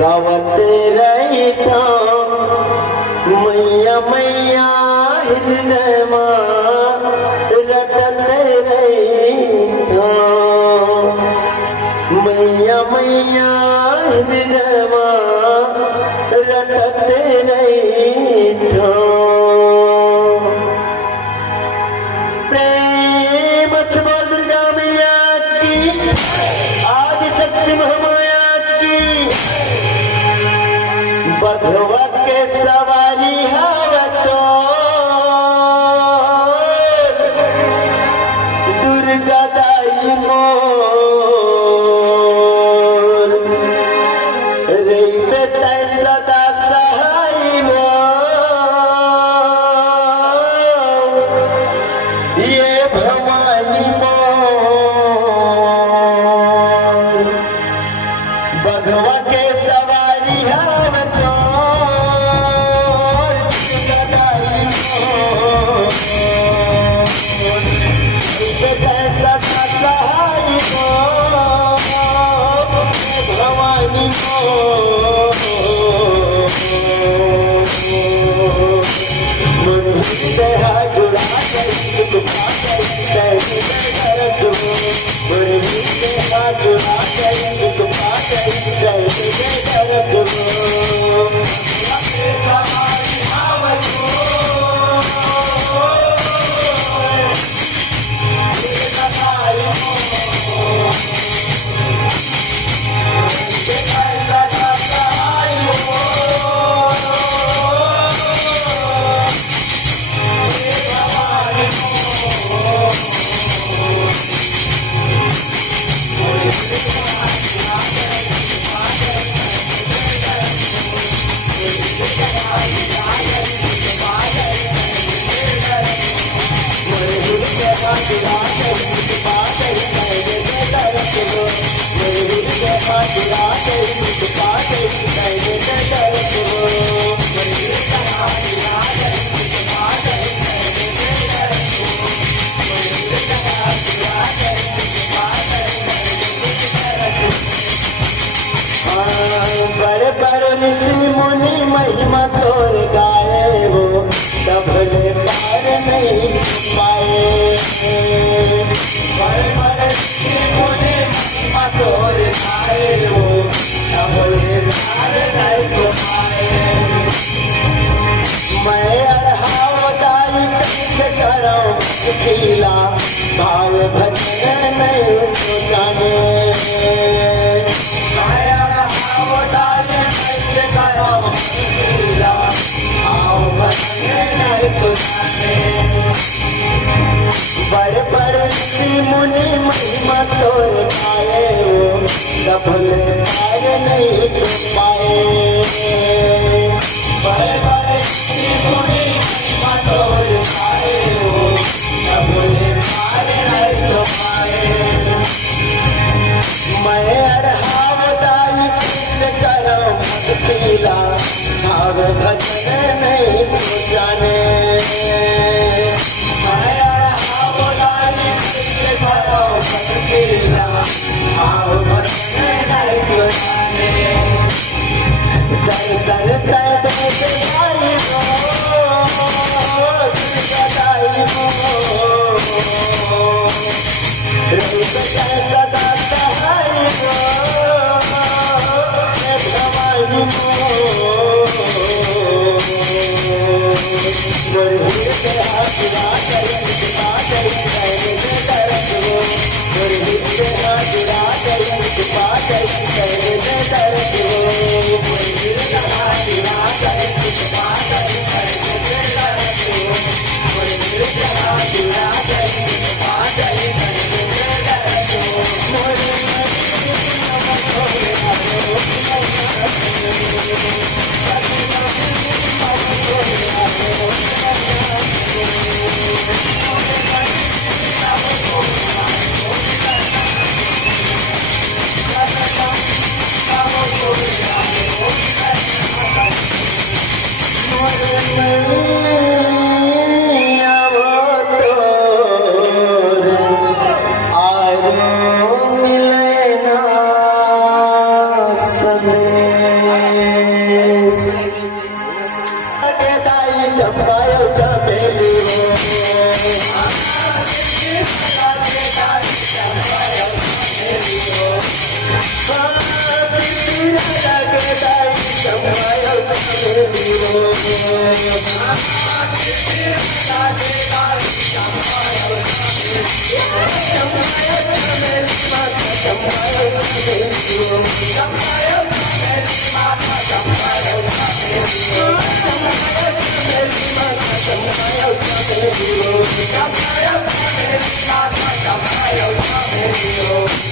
गावते रही था मैया मैया हृदय रटते रही था मैया मैया हृदय रटते रही था प्रेम से बोल दुर्गा मैया की आदि शक्ति महामाया की बघवा के सवारी हवतो दुर्गा दाई मोर रे पे सदा सहाय ये भवानी मोर बघवा के सवारी हवतो भवानी जुड़ा बड़े बड़े ऋषि मुनि महिमा तोर गाए वो सबले पार नहीं पाए बड़े बड़े ऋषि मुनि महिमा तोर गाए वो सबले पार नहीं पाए मैं अढ़ावदाई कैसे करूं पीला भाव भजन नहीं तो जाने बड़े बड़े ऋषि मुनि महिमा तोर गाए वो सबले पार नहीं तो पाए बड़े बड़े ऋषि मुनि महिमा तोर गाए वो सबले पार नहीं तो पाए मैं अढ़ावदाई किस करो पीला भाव भजन नहीं तो जाने दर्शन दाई सदा सहाय भवानी मिले ना सदे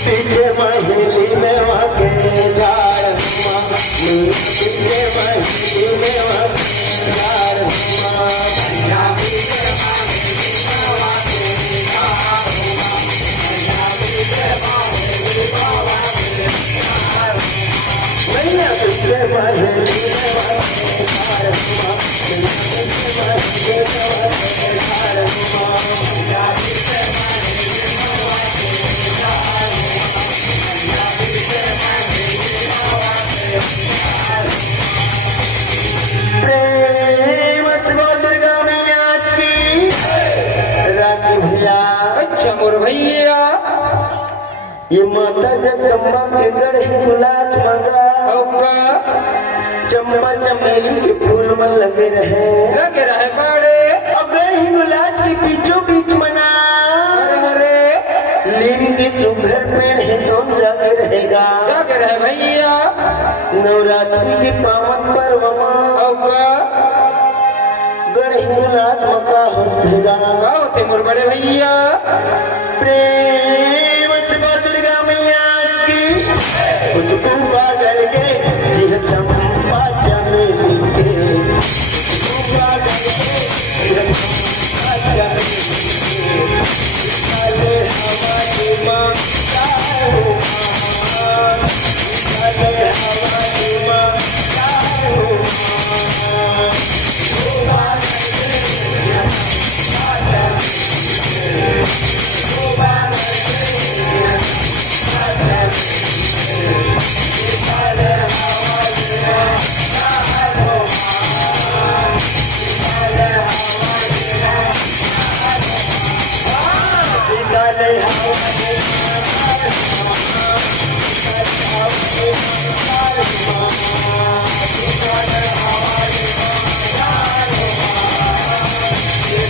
पीछे महेली में वाके झाड़ पीछे महेली में वाके झाड़ पीछे महेली में वाके प्रेम से बोल दुर्गा मैया की राखी भैया। अच्छा मोर भैया ये माता जगदम्बा के गढ़ गुलाच मंगा औका चंपा चमेली के फूल में लगे रहे बड़े अगर गुलाच के बीचों बीच मना अरे लीम के सुघर पेड़ है तो जाके रहेगा जाके रहे भैया नवरात्रि के पावन पर्व में औका गढ़ गुलाच मका होतेगा होते मोर बड़े भैया प्रेम से बोल दुर्गा मैया की उसको बागर के जिह चंपा चमेली के उसको बागर के जिह चंपा चमेली के काले हमारी माँ चाहे हो मान काले हमारी माँ चाहे हो मान वो बागर के जिह चंपा चमेली के वो बागर के जिह चंपा चमेली के काले हमारी माँ चाहे हो मान काले हमारी माँ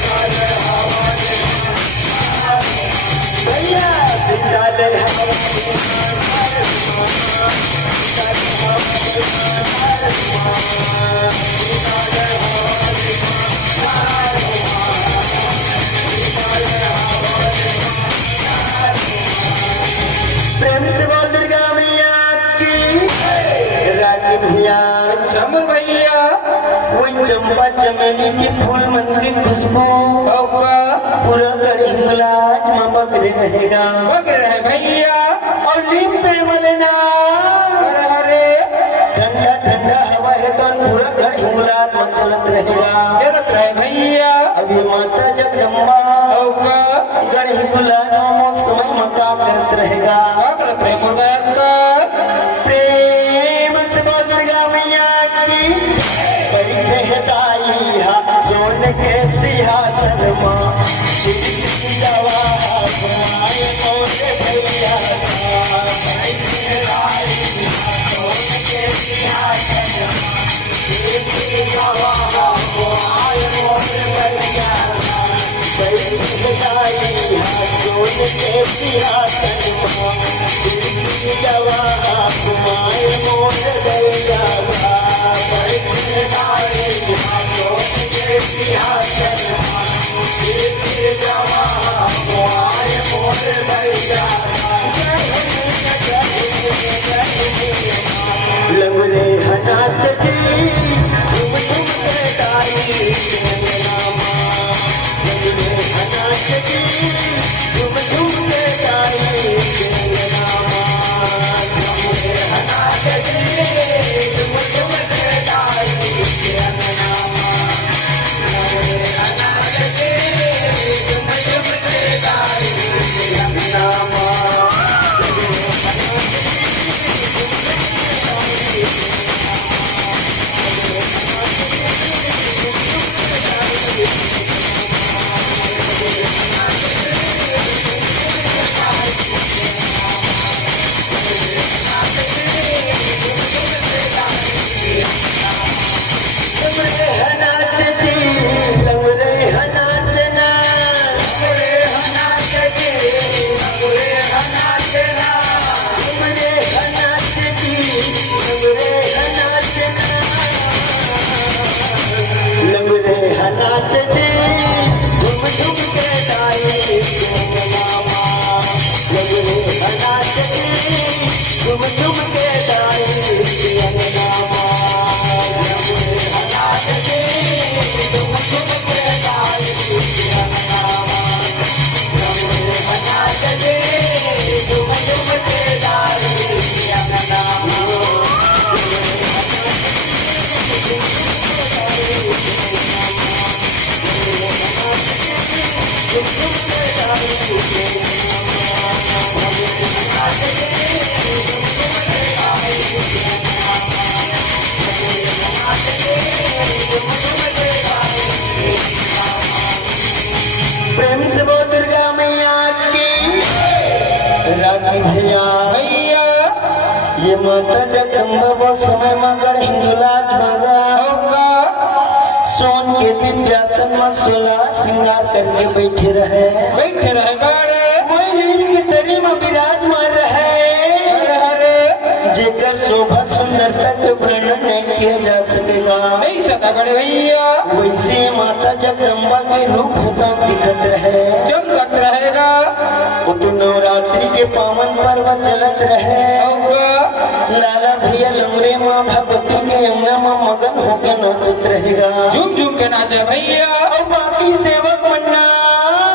काले हमारी भैया काले प्रेम से बोल दुर्गा मैया की राखी भैया। अच्छा मोर भैया वही चंपा चमेली के फूल मन की खुशबू औका पूरा गढ़ गुलाच में बकरे रहेगा रहे भैया और लीम पेड़ में लेना अरे ठंडा ठंडा हवा है तो पूरा गढ़ गुलाच में चलत रहेगा चलत रहे भैया अभी माता जगदम्बा औका गढ़ गुलाच में समय मका करत रहेगा करत रहे मोर भैया प्रेम से बोल दुर्गा मैया की बैठे है दाई हा सोन के सिंहासन माँ जवा आए मोरे भैया का बैठे है दाई हा सोन के सिंहासन माँ जवा आए मोरे भैया का बैठे है दाई हा सोन के सिंहासन माँ ये माता जगदम्बा वो समय मगर हिंदुलाज मगा हो का सोन के दिव्यासन में 16 श्रृंगार करके बैठे रहे बैठे रहे गाड़े वही लील के तरी में विराजमान रहे हरे हरे जेकर शोभा सुंदरता के वर्णन नहीं किया जा सकेगा नहीं सका बड़े भैया वैसे माता जगदम्बा के रूप एकदम दिखत रहे चमकत रहेगा वो तो नवरात्रि के पावन पर्व चलत रहे हो का लाला भैया लमरे माँ भगवती के यमुना में मगन होके नाचत रहेगा झूम झूम के नाचे भैया और बाकी सेवक मन्ना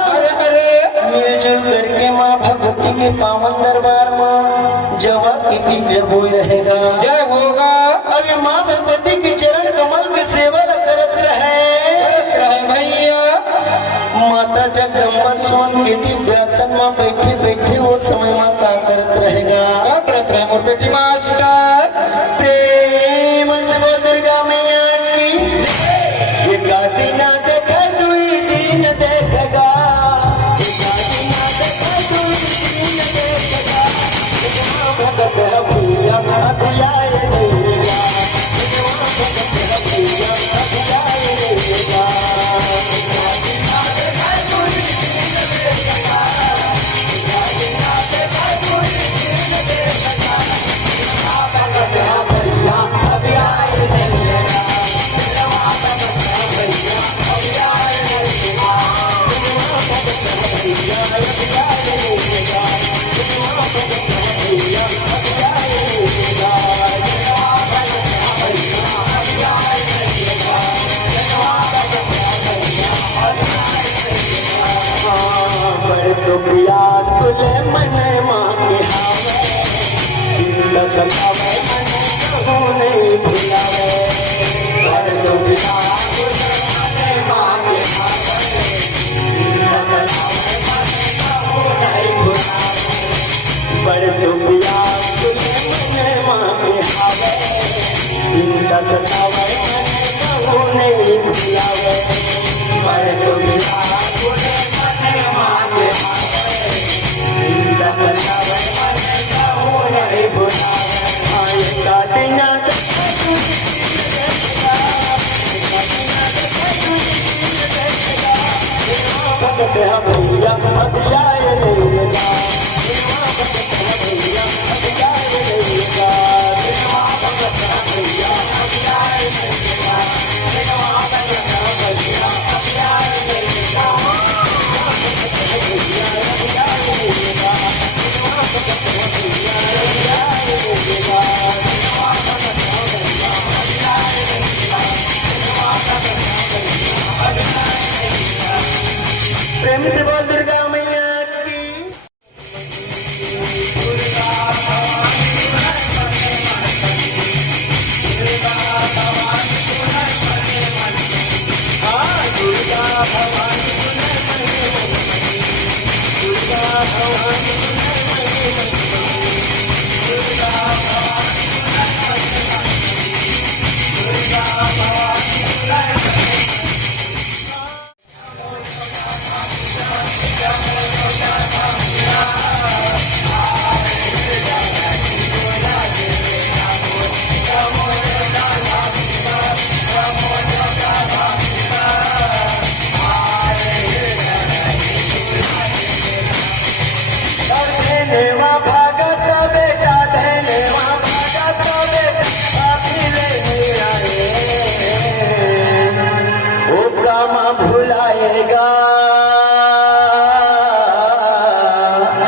हरे हरे मिलजुल करके माँ भगवती के पावन दरबार में जवा की बीज बोई रहेगा जय होगा अब ये माँ भगवती के चरण कमल के सेवा करत रहे भैया माता जगदम्बा सोन के दिव्यासन में बैठे बैठे वो समय में का करत रहेगा क्या करत रहे मोर बेटी मास्टर प्रेम से बोल दुर्गा मैया की जय। ये गाती ना देखा दुई दिन देखेगा ये गाती ना देखा दुई दिन देखेगा जहाँ भगत है भैया अभी आए रहेगा जहाँ भगत है भैया अभी आए रहेगा तो पिया तुले मन माँ के हावे चिंता सतावे मन कहूँ नहीं भुलावे पर तो पिया तुले मन माँ के हावे चिंता सतावे मन कहूँ नहीं भुलावे पर तो पिया तुले मन माँ के हावे चिंता सतावे मन कहूँ नहीं भुलावे पर तो पिया तुले मन माँ के भैया अब जाए रहेगा भैया अब जाए रहेगा भैया अब जाए रहेगा भैया अब जाए रहेगा प्रेम से बोल दुर्गा मैया की धनेवा भागत बेटा धनेवा भागत बेटा अभी ले आए ओ कामा भुलाएगा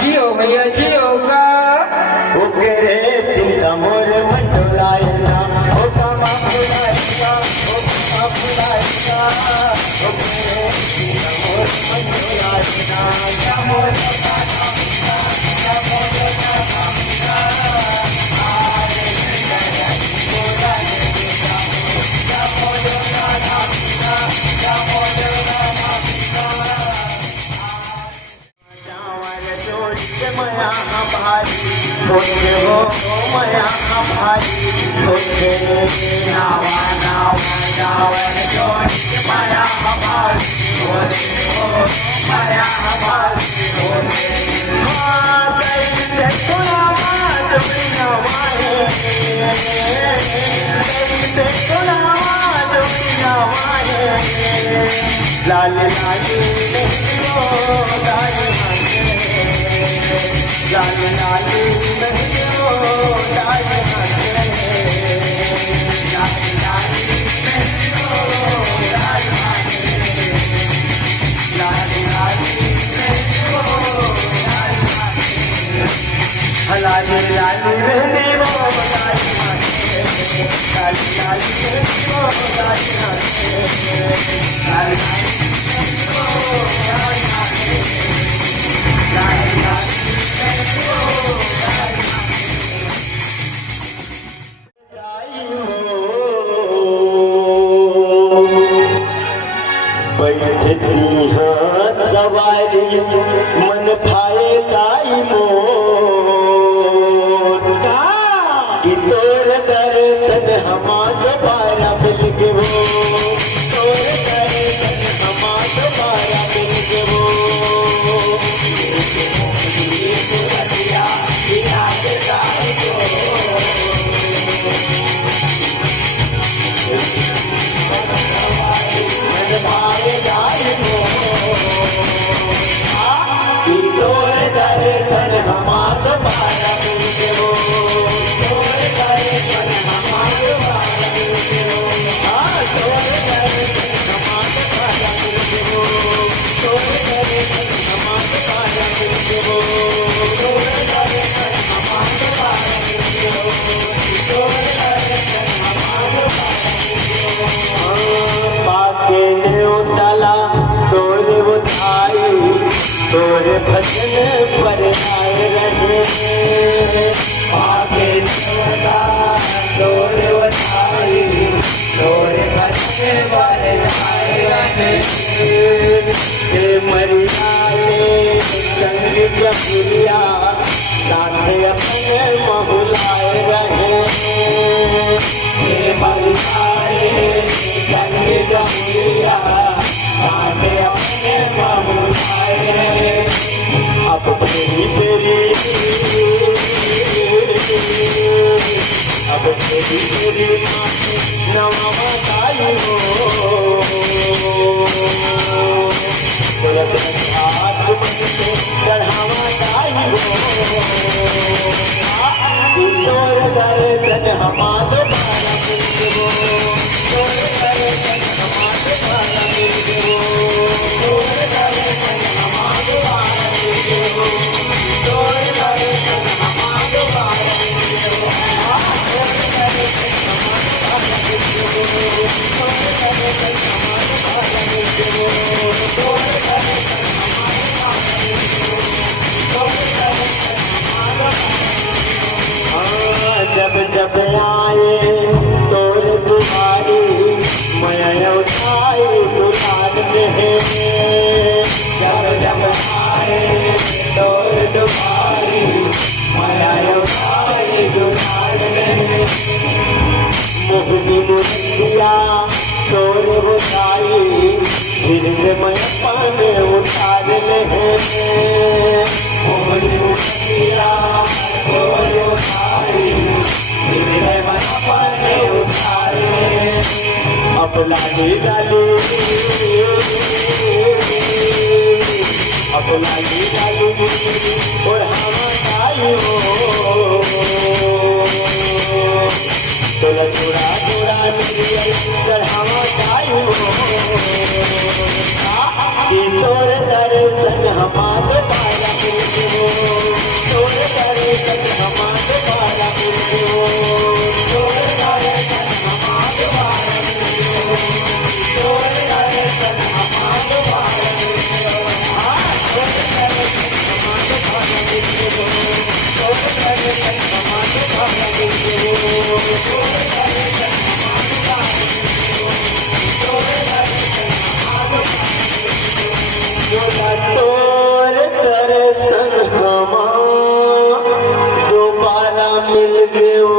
जियो भैया जियो का ओ करे चिंता मोर मन डोलाएगा ओ कामा भुलाएगा ओ कामा भुलाएगा ओ करे चिंता मोर मन डोलाएगा क्या मोर मया भाई छोटे हो मया भाई छोटे नावा नावा नावन छोटे मया भाई छोटे हो मया भाई छोटे माँ कैसे सुना माँ तुम्हें नवाए कैसे सुनावा दुनिया माने लाल लाली मेहंदियों लाल लाल लाली मेहंदियों लाल लाली लाली मेहंदी वो लाली लाली लाली मेहंदी वो लाली लाली बैठ सिंह सवारी मन भाए दाई मोर तोर दर्शन हमा दोबारा मिल के वो तोर दर्शन हमा दोबारा मिल के वो तोर दर्शन हमा दोबारा मिल के वो तोर दर्शन हमा दोबारा मिल के वो तोर दर्शन हमा दोबारा मिल के वो तोर दर्शन हमा दोबारा मिल के वो तोर दर्शन हमा दोबारा मिल के वो तोर दर्शन हमा दोबारा मिल के वो पाके ने उतला तोरे वो थाई तोरे भजन पर आए रहे आगे नोदा तोरे वधाई तोरे भजन पर आए रहे से मरियाले संग जमुलिया साथ अपने बहुलाए रहे से मरियाले संग जमुलिया साथ अपने बहुलाए रहे अब तेरी तेरी अब तेरी तेरी नवा गाई हो हाथ से चढ़ावा गाई हो तोर दर्शन हमा दोबारा मिल गो तोर दर्शन हमा दोबारा मिल गो तोर दर्शन हमा दोबारा मिल गो तोर दर्शन हमा दोबारा मिल गो तोर दर्शन हमा दोबारा मिल गो तोर दर्शन हमा दोबारा मिल गो तोर दर्शन हमा दोबारा मिल गो तोर दर्शन हमा दोबारा जब जब आए तोर तुम्हारी मैं उठाई दुकान में जब जब आए तोर तुम्हारी मैं उठाई दुकान में मोहनी मुंदिया तोर बुझाई फिर मैं पाने उठार ले मोहनी मुंदिया तोर उठाई फिर मैं पाने उठार ले अब लाली लाली अब लाली लाली और हम गाई हो तोला चूड़ा चूड़ा चढ़ावा गाई हो तोर दर्शन हमा दोबारा मिल गो तोर दर्शन हमा दोबारा मिल गो तोर दर्शन हमा दोबारा मिल गो तोर दर्शन हमा दोबारा मिल गो तोर दर्शन हमा दोबारा मिल गो तोर दर्शन हमा दोबारा मिल गो तोर दर्शन हमा दोबारा मिल गो तोर दर्शन हमा दोबारा तोर दर्शन हमा दोबारा मिल गयो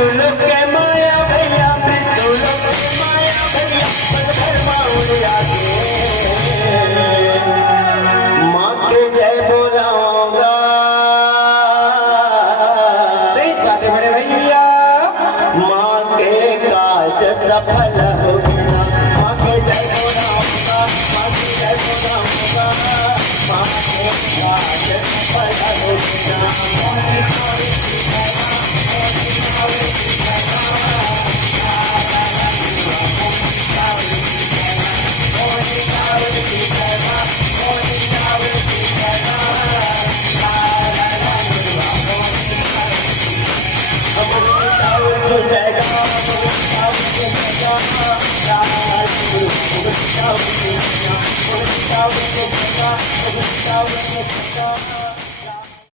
तू लोग के माया भैया तू लोग के माया भैया पल भर माउलिया के माँ के जय बोलाऊंगा सही बात है बड़े भैया। माँ के काज सफल हो गया माँ के जय बोलाऊंगा माँ के जय बोलाऊंगा माँ के काज सफल हो गया जय